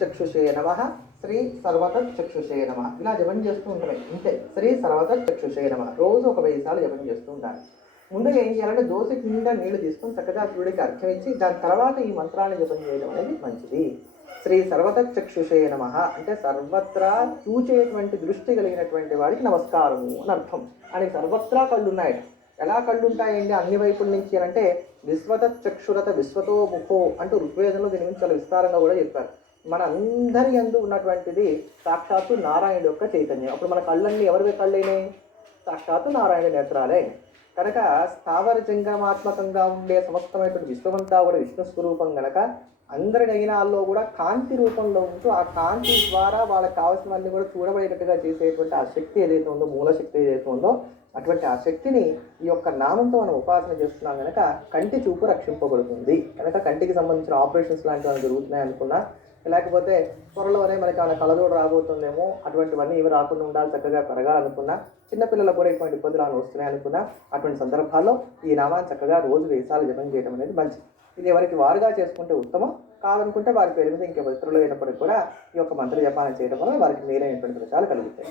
చక్షుషే నమ, శ్రీ సర్వత చక్షుషే నమ. ఇలా జపం చేస్తూ ఉంటాయి అంతే. శ్రీ సర్వత చక్షుషే నమ రోజు ఒక 1000 సార్లు జపం చేస్తూ ఉంటారు. ముందుగా ఏం చేయాలంటే దోశ కింద నీళ్లు తీసుకొని చక్కగా సూర్యుడికి అర్ఘ్యం ఇచ్చి దాని తర్వాత ఈ మంత్రాన్ని జపం చేయడం అనేది మంచిది. శ్రీ సర్వత చక్షుషే నమ అంటే సర్వత్రా చూచేటువంటి దృష్టి కలిగినటువంటి వాడికి నమస్కారము అని అర్థం. అని సర్వత్రా కళ్ళున్నాయి. ఎలా కళ్ళుంటాయండి అన్ని వైపుల నుంచి అంటే విశ్వత చక్షురత విశ్వతో ముఖో అంటూ ఋగ్వేదంలో దీని గురించి చాలా విస్తారంగా కూడా చెప్పారు. మన అందరి యందు ఉన్నటువంటిది సాక్షాత్తు నారాయణుడు యొక్క చైతన్యం. అప్పుడు మన కళ్ళన్నీ ఎవరివి కళ్ళైనాయి? సాక్షాత్తు నారాయణ నేత్రాలే. కనుక స్థావర జంగమాత్మకంగా ఉండే సమస్తమైనటువంటి విశ్వమంతా కూడా విష్ణు స్వరూపం కనుక అందరి నయనాల్లో కూడా కాంతి రూపంలో ఉంటూ ఆ కాంతి ద్వారా వాళ్ళకి కావాల్సినవన్నీ కూడా చూడబడేటట్టుగా చేసేటువంటి ఆ శక్తి ఏదైతే ఉందో, మూలశక్తి ఏదైతే ఉందో అటువంటి ఆ శక్తిని ఈ యొక్క నామంతో మనం ఉపాసన చేస్తున్నాం కనుక కంటి చూపు రక్షింపబడుతుంది. కనుక కంటికి సంబంధించిన ఆపరేషన్స్ లాంటివి జరుగుతున్నాయి అనుకున్నా, లేకపోతే త్వరలోనే మనకి ఏమైనా కళ్ళజోడు రాబోతుందేమో, అటువంటివన్నీ ఏమి రాకుండా ఉండాలి, చక్కగా పెరగాలనుకున్నా, చిన్నపిల్లలకు కూడా ఇటువంటి ఇబ్బందులు వస్తున్నాయి అనుకున్నా, అటువంటి సందర్భాల్లో ఈ నామాన్ని చక్కగా రోజు 1000 సార్లు జపం చేయడం అనేది మంచిది. ఇది ఎవరికి వారుగా చేసుకుంటే ఉత్తమం, కాదనుకుంటే వారి పేరు మీద ఇంకెవరు ఇతరులు అయినప్పటికీ కూడా ఈ యొక్క మంత్ర జపాన్ని చేయడం వల్ల వారికి మేలైనటువంటి ఫలితాలు కలుగుతాయి.